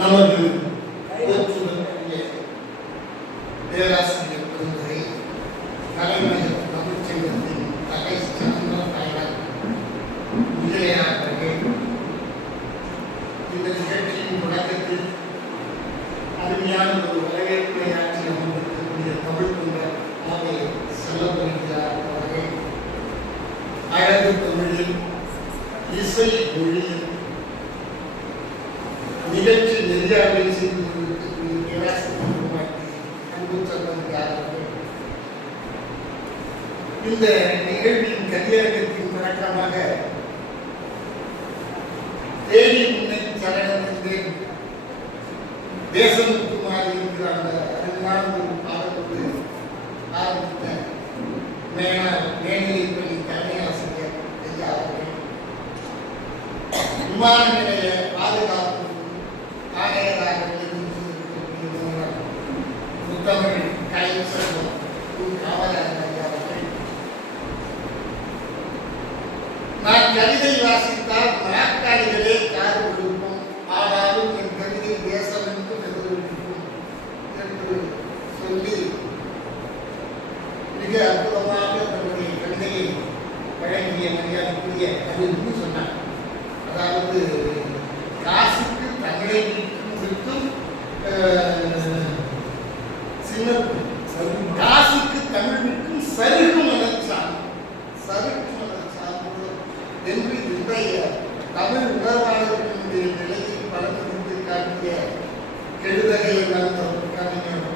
நமது பேராசிரியர் பெருந்துரை தலைமையர் தமிழ்ச்சங்கத்தின் தகை சிறந்த தலைவர் விஜயநாதர்கள் இந்த நிகழ்ச்சியின் தொடக்கத்தில் அருமையான ஒரு வரவேற்பை ஆற்றி அமர்ந்திருக்கக்கூடிய தமிழ் தொண்டர் ஆகிய செல்லப்படுகிறார் அவர்கள் அழகு தமிழில் இசை மொழியில் நிகழ்ச்சி நெறியாவை செய்து கொண்டிருக்கக்கூடிய பேராசிரியர் அன்பு சம்பந்தியாளர்கள் இந்த நிகழ்வின் கலியரங்கத்தின் தொடக்கமாக தேடி முன்னை சரணத்தின் தேசமுக்குமார் என்கிற அந்த அருமையான ஒரு பாடலுக்கு ஆரம்பித்த மேனியை பள்ளி தலைமை ஆசிரியர் ஐயா அவர்கள் விமான நிலைய பாதுகாப்பு ஆணையராக முத்தமிழ் கலை செல்வம் காவலர் ஐயா அவர்கள் நான் கவிதை வாசித்தால் நாற்காலிகளே காது கொடுக்கும், ஆனாலும் என் கவிதை தேசம் என்று எதிர்க்கும் என்று சொல்லி மிக அற்புதமாக தன்னுடைய கவிதையை வழங்கிய மரியாதைக்குரிய அப்படின்னு சொன்னார். அதாவது காசுக்கு தமிழை விற்கும் காசுக்கு தமிழ் விற்கும் சருகு மனச்சான் என்று இன்றைய தமிழ் உணர்வாளர்களுடைய நிலையை பலப்படுத்தி காட்டிய கெடுதகை கவிஞர்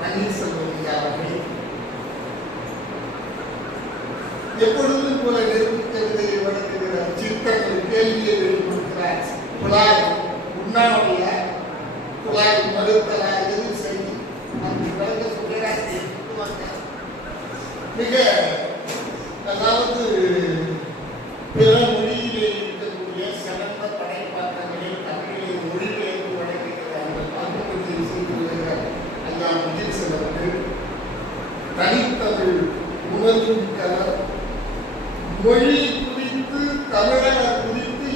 பன்னீர்செல்வம் அவர்கள் எப்பொழுதும் போல நெருப்பு கவிதையை வழங்குகிறார். சித்தங்கள் கேள்வியை வெளிப்படுத்துகிறார். குழாய் உண்ணாமையா, குழாய் மறுத்தலா, எது செய்தி அந்த வழங்க சொல்கிறார். மிக அதாவது பிற மொழியிலே இருக்கக்கூடிய சிறந்த படைப்பாற்றங்களை தமிழிலே மொழிபெயர்ப்பு வழங்குகிற அந்த பாகுபதியை செய்துள்ள ஐயா முகில் செல்வர்கள் தனித்தமிழ் உணர்வுமிக்கவர், மொழி குறித்து தமிழர் குறித்து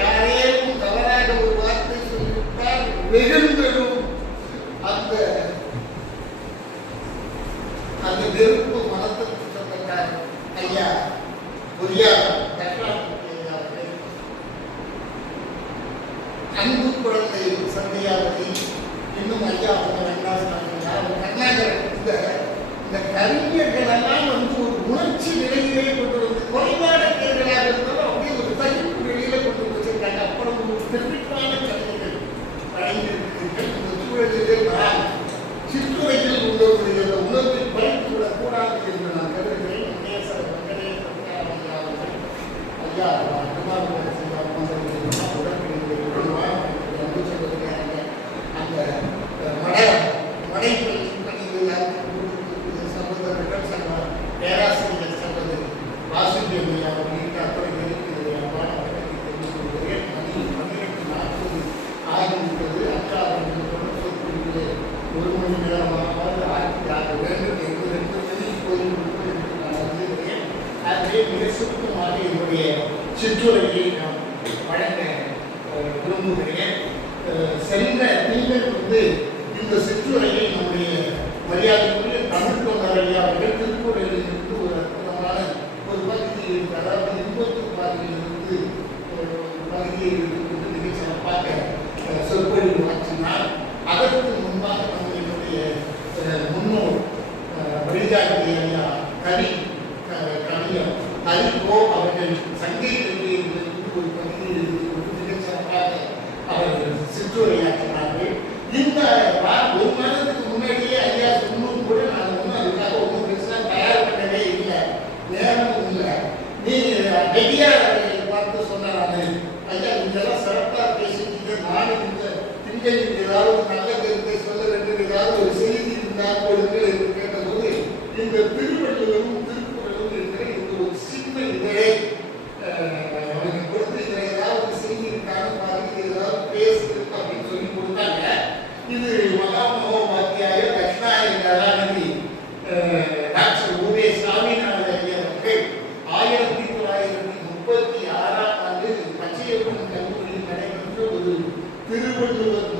யாரேனும் தவறாக ஒரு வார்த்தை சொல்லிவிட்டால் வெகுண்டெழும் அந்த நெருப்பு மனத்திற்கு சொந்தக்கார் ஐயா பொறியாளர் அன்பு குழந்தை சந்தியாவதி, இன்னும் ஐயா கருணாகரன், இந்த கவிஞர்களெல்லாம் ஒரு உணர்ச்சி நிலையிலே கொண்டு வந்து குறைபாடர்களாக இருந்தாலும் அப்படியே ஒரு தகுப்பு நிலையில கொண்டு வச்சிருக்காங்க. அப்புறம் ஒரு பெருமைக்கான கவிஞர்கள் வழங்கியிருக்கிறீர்கள். இந்த சூழலிலே நான் சிற்றுரையில் உள்ளவருடைய உணர்வை பயிர்த்து விடக்கூடாது என்று நான் கருதுகிறேன். ஐயா அந்த மடைப்பள்ளி சகோதரர்கள் சங்கம் பேராசிரியர் சகோதரி வாசுதேவியா உள்ளிட்ட அத்தனை பேருக்கு தெரிவித்துள்ளேன். 12:40 ஆகிவிட்டது. அக்காரங்களிலே 1 மணி நேரமாவது ஆக வேண்டும் என்று 2 மணி போய்விட்டு என்று நான் அறிந்திருக்கிறேன். ஆகவே மிக சுருக்கமாக என்னுடைய சிற்றுரையை நான் வழங்க விரும்புகிறேன். சென்ற நீங்கள் இந்த சிற்றுரையை நம்முடைய மரியாதைக்குரிய தமிழ் தொண்டர் ஐயா அவர்கள் திருக்குறளில் இருந்து ஒரு அற்புதமான ஒரு பகுதியை, அதாவது இன்பத்து பாதையிலிருந்து பகுதியை இருந்து மிக சிறப்பாக சொற்பொழிவு ஆற்றினார். அதற்கு முன்பாக நம்மளுடைய முன்னோர் வழிகாட்டி ஐயா கவிஞர் ஹரிகோ அவர்கள் சங்கை கல்வியிலிருந்து ஒரு பகுதியில் இருந்து மிக சிறப்பாக அவர்கள் சிற்றுரையாற்றினார்கள். இந்த 1 மாதத்துக்கு முன்னாடியே ஐயா சொன்னும் கூட நான் அதுக்காக ஒன்றும் பெருசாக தயார் பண்ணவே இல்லை, நேரமும் இல்லை. நீ ரெடியார் அவர்களை பார்த்து சொன்னாங்க, ஐயா இதெல்லாம் சிறப்பாக பேசிட்டு நானும் இந்த திங்களில் ஏதாவது நல்ல கருத்தை சொல்ல வேண்டும், ஏதாவது ஒரு செய்தி இருந்தால் கொடுங்கள் என்று கேட்டபோது இந்த திருவள்ளுவரும் திருக்குறளும் என்கிற இந்த ஒரு சின்ன இதழை அவர்கள் கொடுத்து இதில் ஏதாவது செய்தி இருக்கான்னு பாருங்க, ஏதாவது பேசுது அப்படின்னு சொல்லி கொடுத்தாங்க. இது மகாமகோ வாக்கியாக தட்சிணாயன கலாநிதி டாக்டர் உவே சாமிநாதன் ஐயா அவர்கள் 1936 ஆம் ஆண்டு பச்சையப்பன் கல்லூரியில் நடைபெற்ற ஒரு திருவள்ளுவர்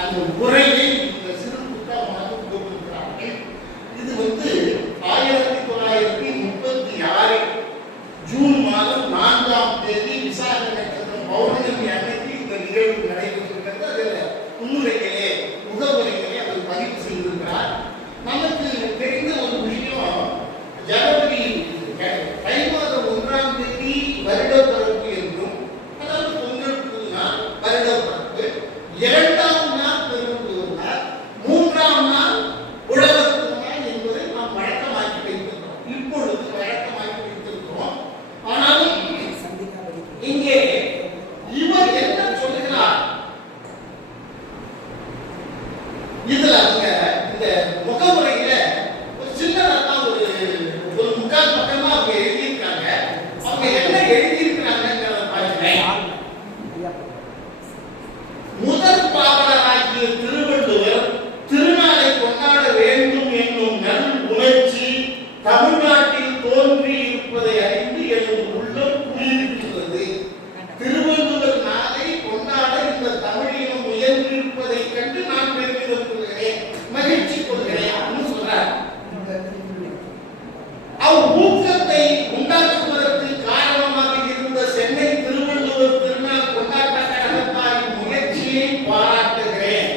அந்த உரையை இந்த சிறு புத்தகமாக போட்டிருக்கிறார்கள். இது 1936 ஜூன் மாதம் 4ஆம் தேதி விசாக நட்சத்திரம் பௌர்ணமி அன்னைக்கு இந்த நிகழ்வு நடைபெற்றிருக்கிறது. அதில் முன்னுரைகளே முகவுரைகளே அவர் பதிவு செய்திருக்கிறார். நமக்கு தெரிந்த ஒரு விஷயம், ஜனவரி தை மாதம் 1ஆம் தேதி வருடப்பிறப்பு என்றும், அதாவது பொங்கல் புதுநாள் வருடப்பிறப்பு, 2ஆம் நாள் பெரும்புதுநாள், 3ஆம் நாள் உழவர் திருநாள் என்பதை நாம் வழக்கமாக்கி வைத்திருக்கிறோம். இப்பொழுது வழக்கமாக்கி வைத்திருக்கிறோம். ஆனாலும் இங்கே இவர் என்ன சொல்லுகிறார், இதுல அவங்க இந்த முகமுறையில ஒரு சின்னதான் ஒரு முக்கால் பக்கமா அவங்க எழுதியிருக்காங்க. அவங்க என்ன எழுதியிருக்கிறாங்கிறத பாருங்க. முதல் பாவலராகிய திருவள்ளுவர் திருநாளை கொண்டாட வேண்டும் என்னும் நல் உணர்ச்சி தமிழ்நாட்டில் தோன்றி இருப்பதை அறிந்து எனது உள்ளம் குளிர்கிறது. திருவள்ளுவர் நாளை கொண்டாட இந்த தமிழினம் முயன்றிருப்பதை கண்டு நான் பெருமிதம் கொள்கிறேன், மகிழ்ச்சி கொள்கிறேன் அப்படின்னு சொல்றார். ஊக்கத்தை உண்டாக்குவதற்கு காரணமாக இருந்த சென்னை திருவள்ளுவர் திருநாள் கொண்டாட்ட கழகத்தாரின் முயற்சியை பாராட்டுகிறேன்.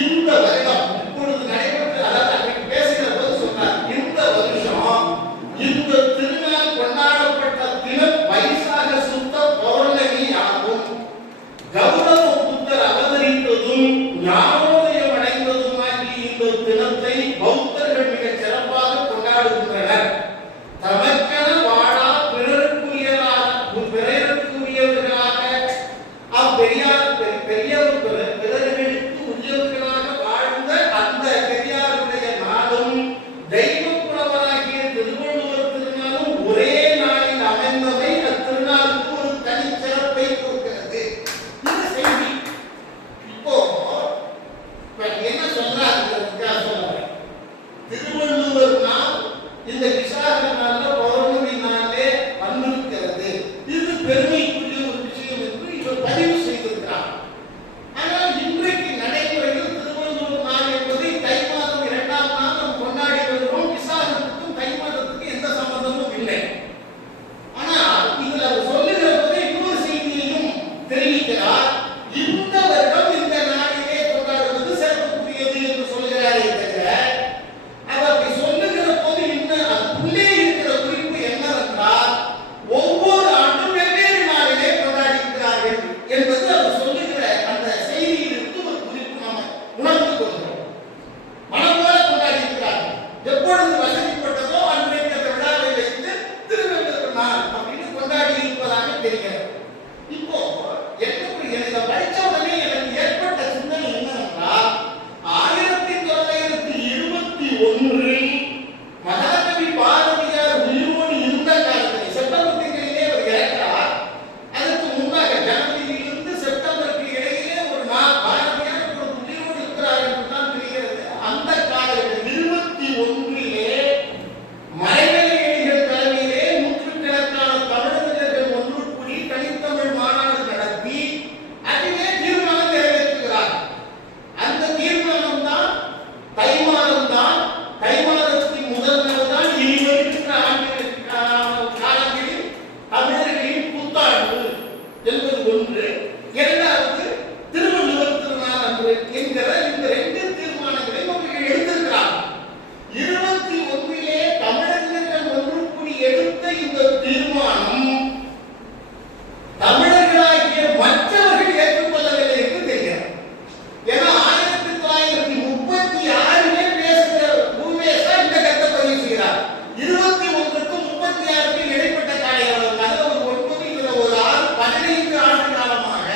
இந்த வருடம் இப்பொழுது நடைபெற்று, அதாவது அன்றைக்கு பேசுகிற போது சொன்னார், இந்த வருஷம் இந்த திருநாள் கொண்டாடப்பட்ட தினம் வைசாக சுத்த பௌர்ணமி ஆகும். கௌதம புத்தர் அவதரித்ததும் ஞானோதயம் அடைந்ததுமாகி இந்த தினத்தை பௌத்தர்கள் மிக சிறப்பாக கொண்டாடுகின்றனர். தமக்கென வாழா பிறருக்குரியவர்களாக பிறர்களுக்கு உரியவர்களாக வாழ்ந்த அந்த பெரியாருடைய நாளும் தெய்வ புலவராகிய திருவள்ளுவர் திருநாளும் ஒரே நாளில் அமைந்தவை அத்திருநாளுக்கு ஒரு தனிச்சிறப்பை கொடுக்கிறது. இந்த செய்தி இப்போ என்ன சொல்றாங்க, திருவள்ளுவர் நாள் இந்த விசாக நாள்ல பௌர்ணமி நாளே வந்திருக்கிறது. இது பெருமைக்குரிய ஒரு விஷயம் என்று இவர் பதிவு செய்திருக்கிறார். ஆனால் இன்றைக்கு நடைமுறையில் திருவள்ளுவர் நாள் என்பதை தை மாதம் 2ஆம் நாள் நாம் கொண்டாடி வருகிறோம். விசாகத்துக்கும் தை மாதத்துக்கும் எந்த சம்பந்தமும் இல்லை. ஆனால் இதில் அவர் சொல்லுகிற போது இன்னொரு செய்தியையும் தெரிவிக்கிறார். இந்த வருடம் இந்த நாளிலே கொண்டாடுவது சிறப்புக்குரியது என்று சொல்கிறாரே தவிர, அவர் அப்படி சொல்லுகிற போது இன்னும் அதுக்குள்ளே இருக்கிற குறிப்பு என்னவென்றால், ஒவ்வொரு ஆண்டும் வெவ்வேறு நாளிலே கொண்டாடிக்கிறார்கள் என்பது அவர் சொல்லுகிற அந்த செய்தியில் இருந்து ஒரு குறிப்பு நாம் உணர்ந்து கொள்கிறோம். மனம் போல கொண்டாடி இருக்கிறார்கள். எப்பொழுது வசதிப்பட்டதோ அன்றைக்கு அந்த விழாவை வைத்து திருவள்ளுவர் நாள் அப்படின்னு கொண்டாடி இருப்பதாக தெரிகிறது. இப்போ எனக்கு இதை படிச்ச உடனே எனக்கு ஏற்பட்ட சிந்தனை என்னவென்றால், 1921 மகாகவி பாரதியார் உயிரோடு இருந்த காலத்தில் செப்டம்பர் திங்களிலே அவர் இறக்கிறார். அதற்கு முன்னாக ஜனவரியிலிருந்து செப்டம்பருக்கு இடையிலே ஒரு நாள் பாரதியார் இப்பொழுது உயிரோடு இருக்கிறார் என்று தான் தெரிகிறது. அந்த காலத்தில் 21 மறைமலையடிகள் தலைமையிலே நூற்றுக்கணக்கான தமிழறிஞர்கள் ஒன்று கூடி தனித்தமிழ் மாநாடு நடத்தி அதிலே தீர்மானம் நிறைவேற்றுகிறார். அந்த தீர்மானம் தான் தை மாதம் தான், தை மாதத்தின் முதல் நாள் தான் இனி வருகின்ற காலங்களில் தமிழர்களின் புத்தாண்டு என்பது ஒன்று. இரண்டாவது திருவள்ளுவர் திருநாள் அன்று என்கிற இந்த 2 தீர்மானங்களை அவர்கள் எடுத்திருக்கிறார். 21 தமிழறிஞர்கள் ஒன்று கூடி எடுத்த இந்த தீர்மானம் தமிழர்களாகிய மற்றவர்கள் ஏற்றுக்கொள்ளவில்லை என்று தெரிகிறது. ஏன்னா 1936 பேசுகிற பூமேசா இந்த கருத்தை பதிவு செய்கிறார். 21க்கும் 36க்கும் இடைப்பட்ட காலம், அதில் ஒரு 9, இதுல ஒரு 6, 15 ஆண்டு காலமாக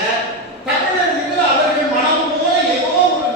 தமிழர்கள் அவர்கள் மனம் போல ஏதோ ஒரு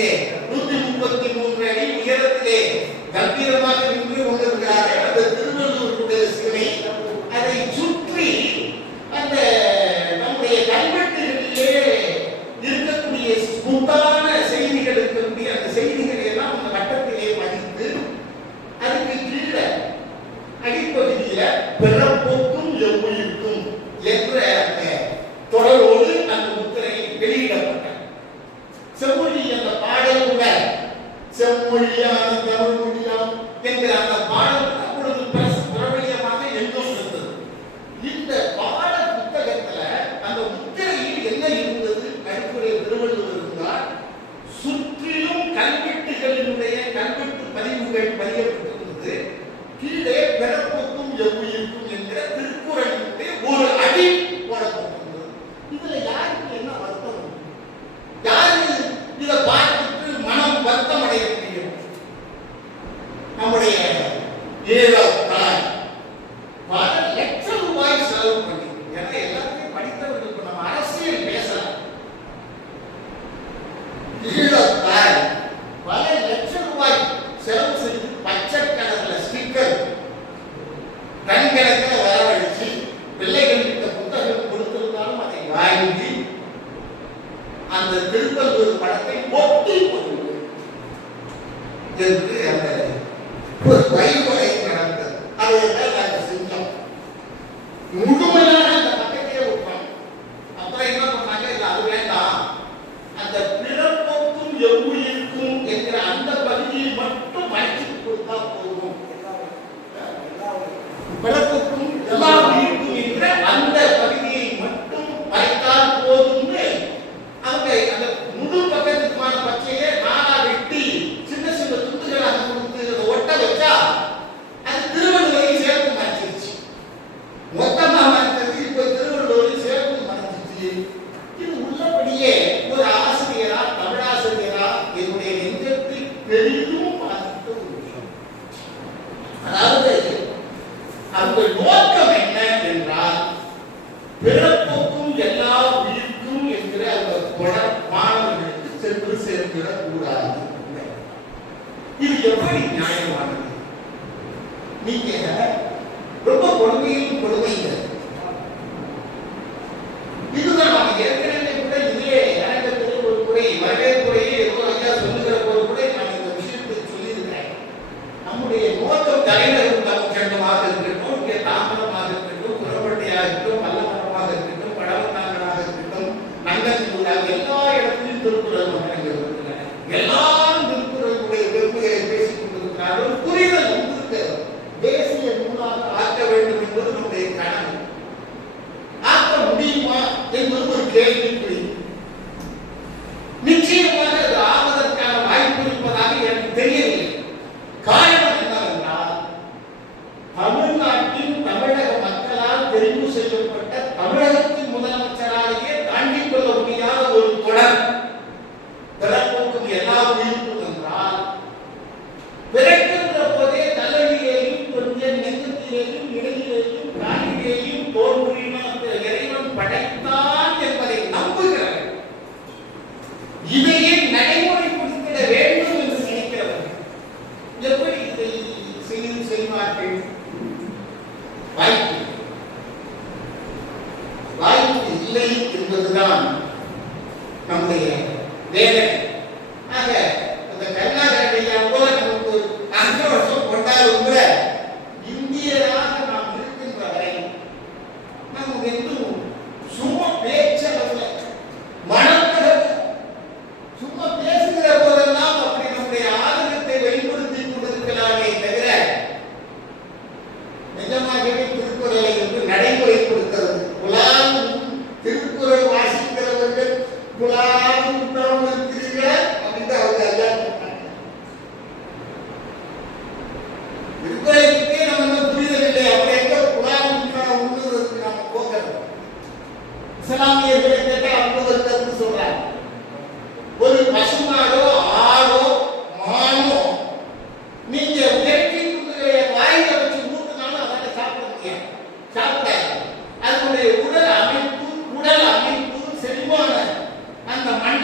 வடிவிலே 133 அடி உயரத்திலே கம்பீரமாக நின்று கொண்டிருக்கிறாரே அந்த திருவள்ளுவருடைய சிலை. அதை சுற்றி அந்த நம்முடைய கல்வெட்டுகளிலே இருக்கக்கூடிய முத்தான செய்திகள் இருக்கக்கூடிய அந்த செய்திகளை எல்லாம் அந்த வட்டத்திலே பதித்து அதுக்கு கீழே அடிப்பகுதியில பிறப்போக்கும் எவ்வுயிர்க்கும் என்ற அந்த தொடரோடு அந்த முத்திரை வெளியிடப்பட்ட செம்மொழி அந்த பாடல் கூட செம்மொழியான தமிழ் மொழியாம் என்கிற அந்த பாடல் அப்பொழுது பிரபலியமாக எங்கும் இருந்தது. இந்த பாட புத்தகத்துல அந்த முத்திரையில் என்ன இருந்தது? அடிப்படை திருவள்ளுவர் இருந்தால் சுற்றிலும் கல்வெட்டுகளினுடைய கல்வெட்டு பதிவுகள் பதியப்பட்டிருந்தது. கீழே பிறப்புக்கும் எவ்வுயிர்க்கும் என்கிற திருக்குறளினுடைய ஒரு அடி போடப்பட்டிருந்தது. இதுல யாருக்கு என்ன வருத்தம்? யாரு இதை பார்த்துட்டு மனம் வருத்தம் அடைய முடியும்? நம்முடைய ஏழாய் பல லட்சம் ரூபாய் செலவு பண்ணி, ஏன்னா எல்லாத்தையும் படித்தவர்களுக்கு நம்ம அரசியல் பேசலாம். ஈழத்தாய் பல லட்சம் ரூபாய் செலவு செய்து பச்சை கலர்ல ஸ்டிக்கர் கண்கணக்கில் வரவழைச்சு பிள்ளைகளுக்கு புத்தகம் கொடுத்திருந்தாலும் அதை வாங்கி அந்த திருவள்ளுவர் படத்தை ஒட்டி போட்டு அந்த ஒரு வழிமுறை நடந்தது. அதை நாங்கள் செஞ்சோம். முழுமையான அந்த பக்கத்தையே விட்டோம். அப்புறம் என்ன பண்ணாங்க? இல்ல அது வேண்டாம், அந்த பிறப்புக்கும் எவ்வுயிர்க்கும் என்கிற அந்த பகுதியை மட்டும் மறைச்சு கொடுத்தா போதும். பிறப்புக்கும் எல்லா உயிருக்கும் என்கிற அந்த பகுதியை மட்டும் மறைத்தால் போதும்னு அவங்க அந்த முழு பக்கத்துக்குமான பச்சையை நானா வெட்டி சின்ன சின்ன துண்டுகளாக கொடுத்து அதை ஒட்ட வச்சா அது திருவள்ளுவரையும் சேர்த்து மறைச்சிருச்சு. மொத்தமா மறைச்சது இப்ப திருவள்ளுவரையும் சேர்த்து மறைச்சிருச்சு. இது உள்ளபடியே ஒரு ஆசிரியரா, தமிழாசிரியரா என்னுடைய நெஞ்சத்தை பெரிதும் பாதித்த ஒரு விஷயம். அதாவது அந்த நோக்கம் என்ன என்றால் பிறப்புக்கும் எல்லா உயிர்க்கும் என்கிற அந்த தொடர் மாணவர்களுக்கு சென்று சேர்ந்துவிடக் கூடாது. இது எப்படி நியாயமானது? நீங்க ரொம்ப கொடுமையும் கொடுமைங்க. இதுதான் நம்ம ஏற்கனவே கூட இதிலே அரங்கத்தில் ஒரு குறை வரவேற்புரையே ஏதோ ஐயா சொல்லுகிற ஒரு கூட நான் இந்த விஷயத்தை சொல்லியிருக்கிறேன். நம்முடைய நோக்கம் தலைநகர் தமிழ்ச்சங்கமாக இருக்கட்டும், இங்கே தாம்பரமாக இருக்கட்டும், புறப்பட்டையாக இருக்கட்டும், மல்லமரமாக இருக்கட்டும், பழவந்தாங்களாக இருக்கட்டும், நங்கநல்லூராக எல்லா இடத்திலும் திருக்குறள் மன்றங்கள் இருக்கின்றன. எல்லாரும் திருக்குறளுடைய பெருமையை பேசிக் கொண்டிருக்கிறார்கள். புரிதல் உங்களுக்கு தேசிய நூலாக ஆக்க வேண்டும் என்பது நம்முடைய கனவு. ஆக்க முடியுமா என்பது ஒரு கேள்விக்குறி. நிச்சயமாக அது ஆவதற்கான வாய்ப்பு இருப்பதாக எனக்கு தெரியவில்லை. காரணம் என்னவென்றால் தமிழ்நாட்டின் தமிழக மக்களால் தெரிவு செய்யப்பட்ட தமிழகத்தின் முதலமைச்சராலேயே தாண்டிக் கொள்ள முடியாத ஒரு தொடர் பிறப்புக்கும் எல்லா உயிருக்கும் என்றால் பிறக்கின்ற போதே தலையிலேயும் கொஞ்சம் நெஞ்சத்திலேயும் இடையிலேயும் காலிலேயும் தோன்றின இறைவன் படைத்தான் என்பதை நம்புகிறார்கள். இதையே நடைமுறைப்படுத்திட வேண்டும் என்று நினைக்கிறவர்கள் எப்படி இதை செய்வார்கள்? வாய்ப்பு இல்லை என்பதுதான் நம்முடைய வேதனை. ஆக அந்த கருணாகரனையா போல நமக்கு 5 வருஷம் கொண்டாலும் கூட இந்தியராக நாம் இருக்கின்ற வரை நமக்கு எதுவும் சும்மா பேச்சளவில் மனத்தளவில் சும்மா பேசுகிற போதெல்லாம் அப்படி நம்முடைய ஆதரத்தை வெளிப்படுத்தி கொண்டிருக்கலாமே தவிர நிஜமாகவே திருக்குறளை என்று நடைமுறைப்படுத்துறது. திருக்குறள் வாசிக்கிறவர்கள் குலாவும் இருக்கிறீர்கள் அப்படின்னு அவங்க எல்லாம் திருக்குறளுக்கே நம்ம புரிதல் இல்லை. அப்படி எங்க குலாவும் உண்ணுறதுக்கு நம்ம போகிறது? இஸ்லாமியர்களை கேட்டால் அற்புதத்தை சொல்றாங்க. ஒரு பசுமாடோ ஆடோ மானோ நீங்க உயர்த்தி வாயில வச்சு ஊட்டினாலும் அதை சாப்பிட முடியாது, சாப்பிடாது. அதனுடைய உடல் அமைப்பு செறிவான அந்த மண்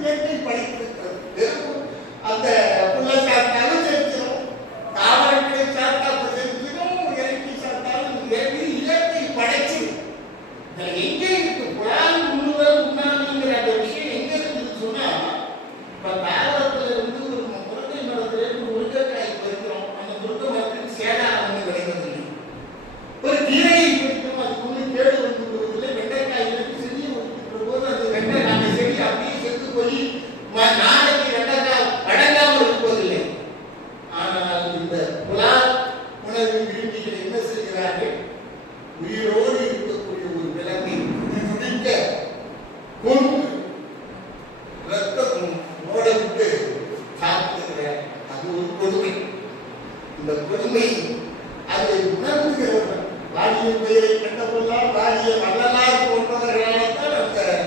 இயற்கை படைத்திருக்கிறது. வெறும் அந்த புல்லை சாப்பிட்டாலும் செஞ்சிடும், தாவரங்களை சாப்பிட்டா செஞ்சிடும், இயற்கை சாப்பிட்டாலும் இயற்கை படைச்சு. எங்கே இருக்கு புலால் முழுவதும் உண்ணாதுங்கிற அந்த விஷயம் எங்க இருக்குன்னு சொன்னா, இப்ப தாவரத்துல இருந்து ஒரு முருங்கை மரத்துல இருந்து முருங்கைக்காய் பறிக்கிறோம். அந்த முருங்கை மரத்துக்கு சேதா வந்து விளைவதில்லை. ஒரு கீரையை பறிக்கிறோம், அதுக்கு ஒன்றும் கேடு வந்து விடுவதில்லை. வெண்டைக்காய் செடியை ஒதுக்கிற போது அந்த வெண்டைக்காய் அந்த செடி அப்படியே செத்து போய் நாளைக்கு வெண்டைக்காய் வழங்காமல் இருப்பதில்லை. ஆனால் இந்த புலால் உணவு விரும்பிகள் என்ன செய்கிறார்கள்? உயிரோடு இருக்கக்கூடிய ஒரு விலங்கை துடிக்க கொண்டு ரத்தம் ஓட விட்டு சாப்பிடுகிற அது ஒரு கொடுமை. இந்த கொடுமை அதை உணர்ந்துகிறவர்கள் வாடியின் பெயரை கண்டபோதெல்லாம் வாடிய வள்ளலார் போன்றவர்களால்தான்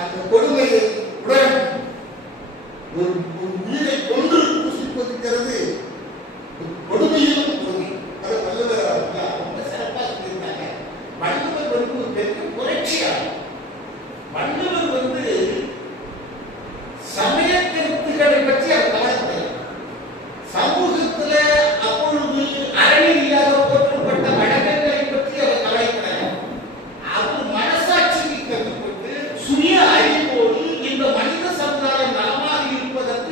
அந்த கொடுமையை உடன் ஒரு உயிரை கொன்று பூசிப்பதுக்கிறது கொடுமையிலும் கொடுமை. அது வள்ளுவர் ரொம்ப சிறப்பாக சொல்லியிருந்தாங்க. வள்ளுவர் வந்து ஒரு பெரிய புரட்சியாளர். வள்ளுவர் வந்து சமய கருத்துக்களை பற்றி அவர் கவலைப்படவில்லை. சமூகத்துல அப்பொழுது அறநெறியாக போற்றப்பட்ட வழக்கங்களை பற்றி அவர் கவலைப்படவில்லை. அவர் மனசாட்சிக்கு கட்டுப்பட்டு சுய அறிவோடு இந்த மனித சமுதாயம் நலமாக இருப்பதற்கு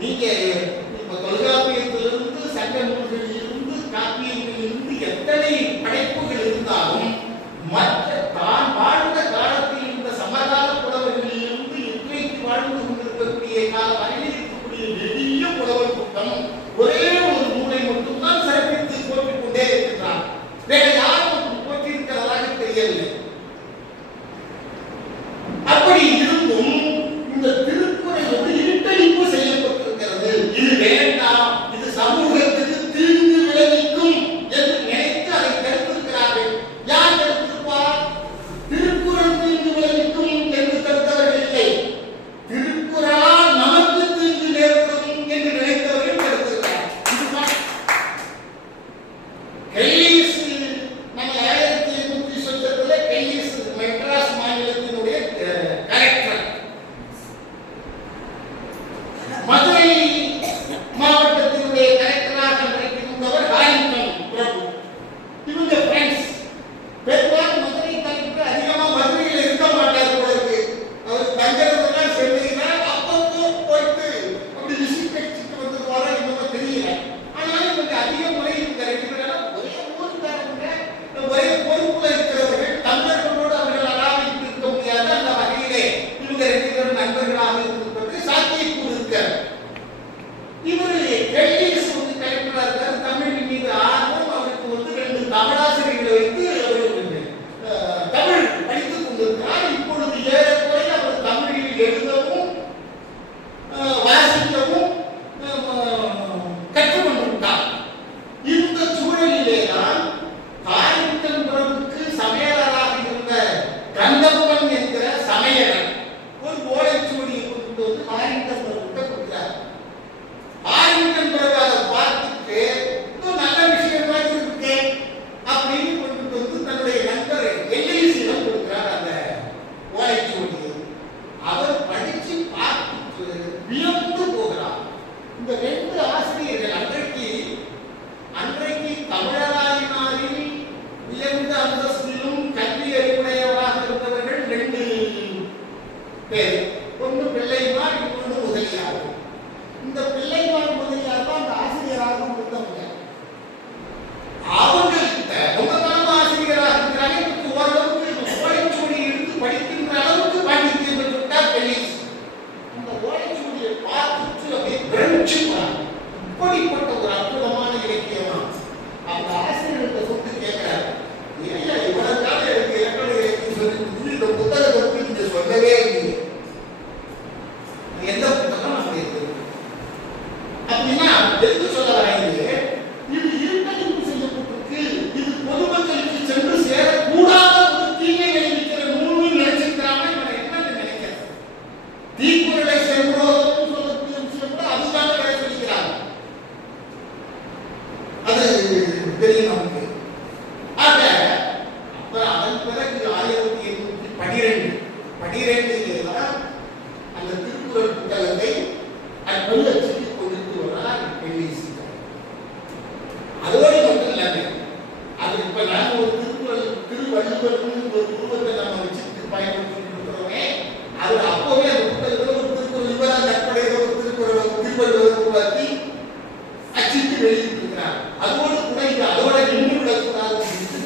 நீங்க இப்ப தொல்காப்பியத்திலிருந்து சங்க நூல்களிலிருந்து காப்பியங்களிலிருந்து எத்தனை படைப்புகள் இருந்தாலும் மற்ற தான் வாழ்ந்த காலத்தில் இந்த சமகால புலவர்களிலிருந்து இன்றைக்கு வாழ்ந்து கொண்டிருக்கக்கூடிய கால வரையில் இருக்கக்கூடிய நெடிய புலவர் கூட்டம் ஒரே ஒரு நூலை மட்டும்தான் சிறப்பித்து போற்றிக் கொண்டே இருக்கின்றார். வேற யாரும் போற்றியிருக்கிறதாக தெரியவில்லை. அப்படி இருந்தும் இந்த திருக்குறள் இருட்டடிப்பு செய்யப்பட்டிருக்கிறது. இது வேண்டாம், இது சமூகத்துக்கு தீங்கு விளைவிக்கும் என்று நினைத்து அதை தடுத்திருக்கிறார்கள். யார் தடுத்திருப்பார்? திருக்குறள் தீங்கு விளைவிக்கும் என்று தடுத்தவர்கள் இல்லை, திருக்குறளால் நமக்கு தீங்கு நேர்படும் என்று நினைத்தவர்கள் தடுத்திருக்கிறார். இதுதான் கைஸ். நம்ம 1800 சொச்சத்துல கைஸ் மெட்ராஸ் மாநிலத்தினுடைய கலெக்டர், மதுரை மாவட்டத்தினுடைய கலெக்டராக இருந்தவர் ஹாரிங்டன் பிரபு. இவங்க ஃப்ரெண்ட்ஸ். பெரும்பாலும் மதுரை கலெக்டர் அதிகமா மதுரையில் இருக்க மாட்டார் போல இருக்கு. அவர் தங்கறதுலாம் சென்னையில அப்பப்போ போயிட்டு அப்படி விசிட் அடிச்சுட்டு வந்துருவாரா என்னமோ தெரியல. ஆனால் இவங்க அதிக முறை இவங்க ரெண்டு பேரும் ஒரே ஊருக்காரங்க, ஒரே பொறுப்புல இருக்கிறவர்கள். தமிழர்களோடு அவர்கள் அறாவிட்டு இருக்க முடியாத அந்த வகையிலே இவங்க ரெண்டு பேரும் நண்பர்களாக இருப்பதற்கு சாத்தியக்கூறு இருக்கிறார். இவர் கெல்லிஸ் கலெக்டரா இருக்கார். தமிழின் மீது ஆர்வம். அவருக்கு 2 தமிழாசிரியர்களை வைத்து தமிழ் படித்துக் கொண்டிருக்கிறார். இப்பொழுது ஏறக்குறைய அவர் தமிழில் எழுதவும் வாசிக்கவும் கற்றுக்கொண்டிருந்தார். இந்த சூழலிலேதான் ஹாரிங்டன் பிரபுக்கு சமையலராக இருந்த கந்தப்பன் என்கிற சமையலர் ஒரு ஓலைச்சுவடியை கொண்டு வந்து ஹாரிங்டன் பிரபுட்ட கொடுக்கிறார். ஹாரிங்டன் பிரபு அதை பார்த்துட்டு நல்ல விஷயமா இருக்கு அப்படின்னு கொண்டு வந்து தன்னுடைய நண்பர் எல்ஐசியிடம் கொடுக்கிறார் அந்த ஓலைச்சுவடியை. அவர் படிச்சு பார்த்துட்டு வியந்து போகிறார். இந்த 2 ஆசிரியர்கள் அன்றைக்கு தமிழராயினாரில் உயர்ந்த அந்தஸ்திலும் கல்வி அறிவுடையவராக இருந்தவர்கள் 2 பேர். ஒன்று பிள்ளைமார், இன்னொன்று முதலியார். இந்த பிள்ளைமார் முதலியார் தான் அந்த ஆசிரியராக இருந்தவங்க. அவங்கள்ட்ட உங்களான ஆசிரியராக இருக்கிறாங்க. இதுக்கு ஓரளவுக்கு ஓலைச்சுவடி எடுத்து படிக்கின்ற அளவுக்கு பாண்டித்யம் பெற்றுவிட்டார் பெல்லிஸ். அந்த ஓலைச்சுவடியை பார்த்துட்டு அப்படியே பிரமிச்சுக்கிறாங்க. இப்படிப்பட்ட ஒரு அற்புதமான இலக்கியமா அந்த ஆசிரியர்கிட்ட சொத்து கேட்கிறார். ஐயா, இவ்வளவு காலம் எனக்கு இலக்கண இலக்கியம் சொல்லி இந்த புத்தகத்தை பற்றி நீங்க சொல்லவே இல்லை. எந்த புத்தகம் நம்முடைய அப்படின்னா எதுக்கு சொல்ல வராங்க? இது இருட்டடிப்பு செய்யப்பட்டிருக்கு. இது பொதுமக்களுக்கு சென்று சேரக்கூடாத ஒரு தீமை விளைவிக்கிற நூல்னு நினைச்சிருக்கிறாங்க. இவனை என்னன்னு நினைக்கிறது? தீக்குறளை சென்றோம் சொல்லக்கூடிய விஷயம் கூட அதுதான் வேலை சொல்லிக்கிறாங்க. அது தெரியும் நமக்கு. ஆக அப்புறம் அதன் பிறகு 1812 அந்த திருக்குறள் புத்தகத்தை அச்சடித்து கொண்டு வரார் பெல்லிஸ். அதோடு மட்டும் இல்லாம அது இப்ப நாம ஒரு திருவள்ளுவர் ஒரு உருவத்தை நம்ம வச்சுட்டு பயன்படுத்தி இருக்கிறோமே, அது அப்பவே அந்த புத்தகத்தில் ஒரு திருக்குறள் இவரா கற்பனையில ஒரு திருவள்ளுவர் உருவாக்கி அச்சிட்டு வெளியிட்டிருக்கிறார். அதோடு கூட இது அதோட நின்று விடக்கூடாது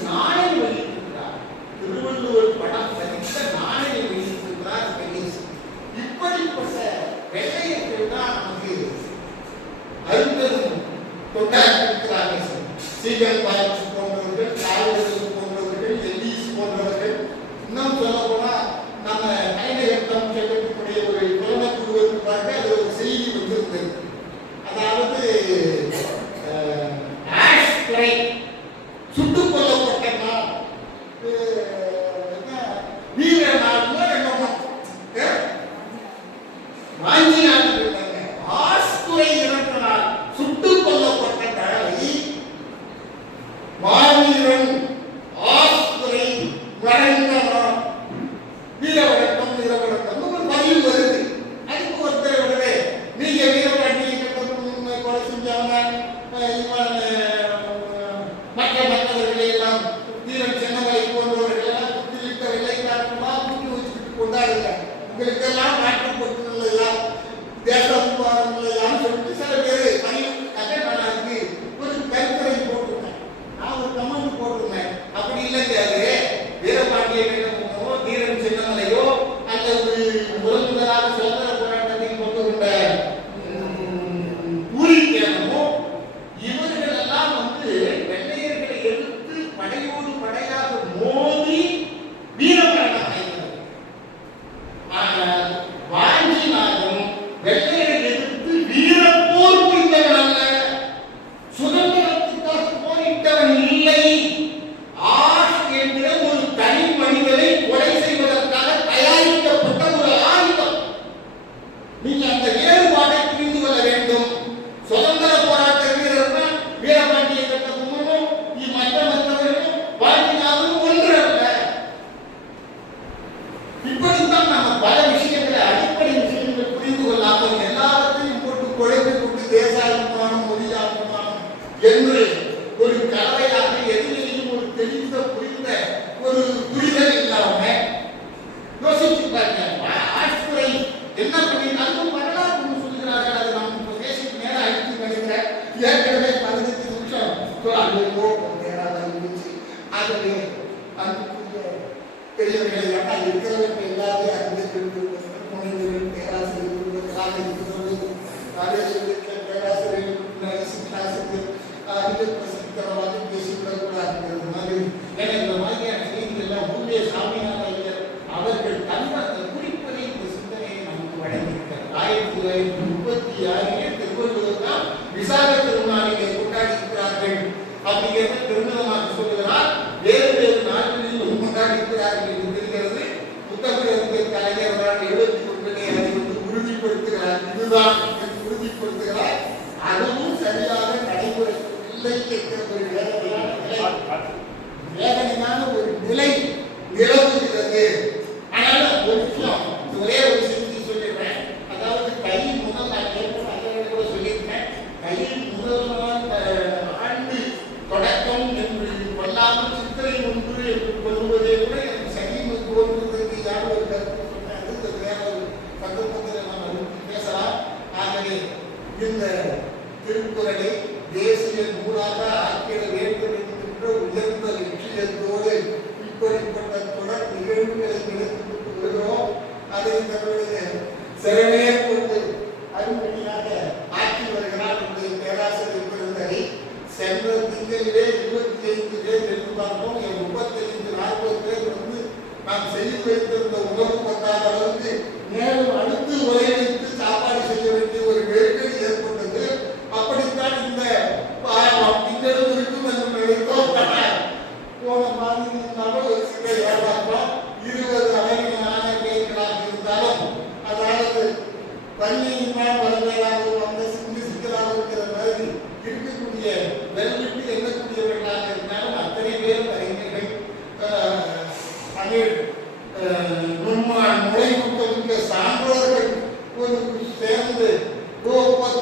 நாணயம் வெளியிட்டிருக்கிறார். திருவள்ளுவர் படம் பதித்த நாணயம் வெளியிட்டிருக்கிறார் பெல்லிஸ். இப்படிப்பட்ட வெள்ளையர்கள் தான் நமக்கு அருந்தரும் கொண்டாடிருக்கிறார்கள். சீகன் பாய்ச்சி போன்றவர்கள், காவலர்கள் போன்றவர்கள், எல்லிஸ் போன்றவர்கள். இன்னும் சொல்ல போனா நம்ம கைநகர்த்தம் சொல்லக்கூடிய ஒரு குழந்தைக்குழு இருப்பாங்க. அது ஒரு செய்தி வந்திருந்தது. அதாவது சுட்டுக் கொல்லப்பட்ட நாள் வீர நாள்ல வாஞ்சி நாள் இருக்காங்க. ஆஸ்துரை இறந்த நாள் சுட்டுக் கொல்லப்பட்ட நாளை மாவீரன் ஆஸ்துரை வழங்க நாள் வீர வழக்கம் ஒரு பதிவு வருது. அதுக்கு ஒருத்தர் விடவே நீங்க வீரபாண்டியை கொலை செஞ்சவங்க என்று ஒரு கலவையாக எதிரையும் ஒரு தெளிந்த புரிந்த ஒரு புரிதல் இல்லாம யோசிச்சு பாருங்க. ஆட்சித்துறை என்ன பண்ணினாலும் வரலாறு சொல்கிறார்கள். அது நம்ம பேசிட்டு நேரம் அடித்து வருகிறேன். ஏற்கனவே 15 நிமிஷம் நேராக இருந்துச்சு. ஆகவே அன்புக்குரிய பெரியவர்களை எல்லாம் இருக்கிறவர்கள் எல்லாத்தையும் அறிந்து முனைவர்கள் பேராசிரியர்களாக இருக்கிறவர்கள் காலேஜில் பேராசிரியர்கள் சித்தாசிரியர் அறிவியல் பிரசித்தரமாக பேசிவிடக்கூடாது மாதிரி. ஏன்னா இந்த மாதிரியான செய்திகள் எல்லாம் ஊழிய சாமியாளர்கள் அவர்கள் தந்த அந்த குறிப்பதை இந்த சிந்தனையை நமக்கு வழங்கியிருக்கிறார். 1936 திருவள்ளுவர் தான் விசாக திருநாளிலே கொண்டாடி இருக்கிறார்கள் அப்படிங்கிறத பெருமிதமாக சொல்லுகிறார். வேறு வேறு நாடுகளிலும் கொண்டாடி இருக்கிறார்கள் என்று தெரிகிறது. புத்தகத்தில் கலைஞர் 79 அதை உறுதிப்படுத்துகிறார். இதுதான் உறுதிப்படுத்துகிறார். அதுவும் சரியாக நடைமுறை இல்லை என்கிற ஒரு வேதனையான ஒரு நிலை நிலவுகிறது. ஆனால் ஒரு விஷயம், ஒரே ஒரு செய்தி சொல்லிடுறேன். அதாவது கை முதல் நான் கூட சொல்லியிருக்கேன். கை முதல் ஆண்டு தொடக்கம் என்று கொள்ளாமல் சித்திரை 1 என்று கொள்வதே கூட எனக்கு சரி தோன்றுவதற்கு யாரும் ஒரு கருத்து சொன்னேன். அடுத்த வேற ஒரு சந்தர்ப்பத்தில் நாம் அதை பேசலாம். ஆகவே இந்த திருக்குறளை தேசிய நூலாக ஆக்கிட வேண்டும் என்கின்ற உயர்ந்த லட்சியத்தோடு இப்படிப்பட்ட தொடர் நிகழ்வுகளை எடுத்துவிட்டு வருகிறோம். அதை தன்னுடைய சிறமே கொண்டு அருமணியாக ஆக்கி வருகிறார் நம்முடைய பேராசிரியர் பெருந்தகை. சென்ற திங்களிலே 25 பேர் என்று பார்த்தோம். 35-40 பேர் வந்து நாம் செய்து வைத்திருந்த உணவு பத்தாத அளவுக்கு மேலும் அடுத்து உரை வைத்து சாப்பாடு செய்ய வேண்டிய ஒரு நெருக்கடி ஏற்பட்டது. அப்படித்தான் இந்த திங்களும் இருக்கும் என்று நினைத்தோம். போன மாதிரி இருந்தாலும் ஒரு சில ஏமாற்றம் 20 அளவிலான பேர்களாக இருந்தாலும், அதாவது பள்ளியினால் வளமையாக வந்த சிக்கலாக இருக்கிற மாதிரி இருக்கக்கூடிய வெல்விட்டு எண்ணக்கூடியவர்களாக இருந்தாலும் அத்தனை பேரும் அறிஞர்கள் நுழைவுக்க சான்றோர்கள் ஒரு சேர்ந்து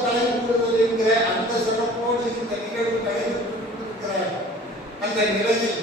தலைமுறை என்கிற அந்த சிறப்போடு இந்த நிகழ்வு நடைபெற்றிருக்கிற அந்த நிலையில்